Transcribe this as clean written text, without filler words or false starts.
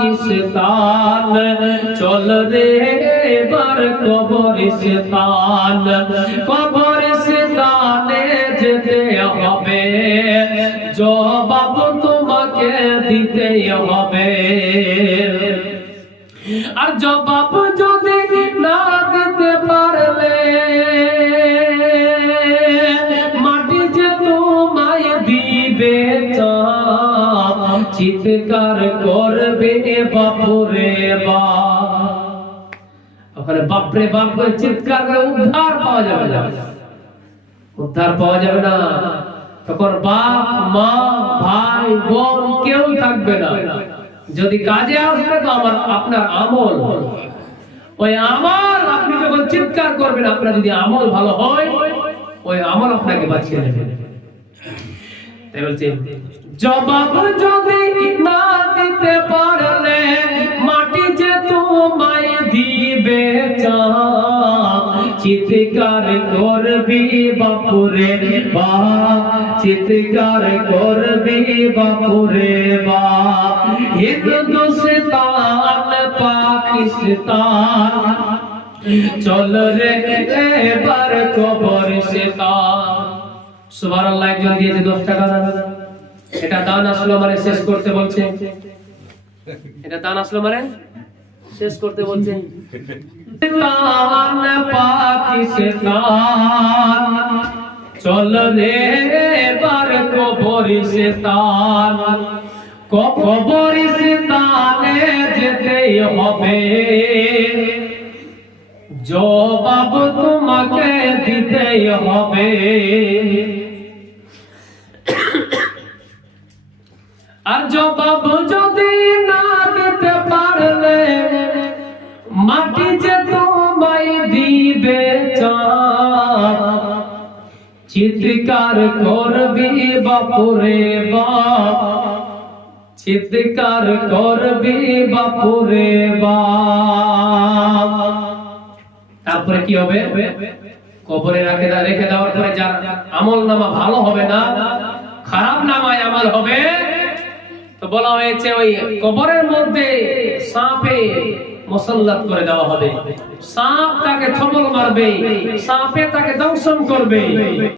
পাকিস্তান চল রে এবার কবরস্থান কবরস্থানে যেতে হবে জবাব তোমাকে দিতে হবে আর জবাব যদি না দিতে পারলে মাটি যে তোমায় দিবে চিৎকার করবে বাপুরে বাপ ওখানে বাপরে বাপ করে চিৎকার করে উদ্ধার পাওয়া যাবে না উদ্ধার পাওয়া যাবে না তখন বাপ মা ভাই বোন কেউ থাকবে না যদি কাজে আসবে তো আমার আপনার আমল ওই আমল আপনি যখন চিৎকার করবেন আপনার যদি আমল ভালো হয় ওই আমল আপনাকে বাঁচিয়ে নেবে তাই বলছে জবাব যদি না দিতে পারলে মাটি যে তোমায় দিবে চিৎকার করবি বাপুরে বাপ চিৎকার করবি বাপুরে বাপ হিন্দুস্তান পাকিস্তান চল রে এবার কবরস্থান সুবহানাল্লাহ একজন দিয়েছে 10 টাকা দান এটা দান আসলো মানে শেষ করতে বলছে এটা দান আসলো মানে শেষ করতে বলছে পাকিস্তান চল রে এবার কবরস্থান কবরস্থানে যেতে হবে জবাব তোমাকে দিতে হবে আর জবাব যদি না দিতে পারলে মাটি যে তোমায় দিবে চিৎকার করবি বাপুরে বাপ চিৎকার করবি বাপুরে বাপ তারপরে কি হবে কবরে রেখে দেওয়ার পরে যার আমল নামা ভালো হবে না খারাপ নামায় আমল হবে তো বলা হয়েছে ওই কবরের মধ্যে সাপে মুসাল্লাত করে দেওয়া হবে সাপ তাকে ছবল মারবে সাপে তাকে দংশন করবে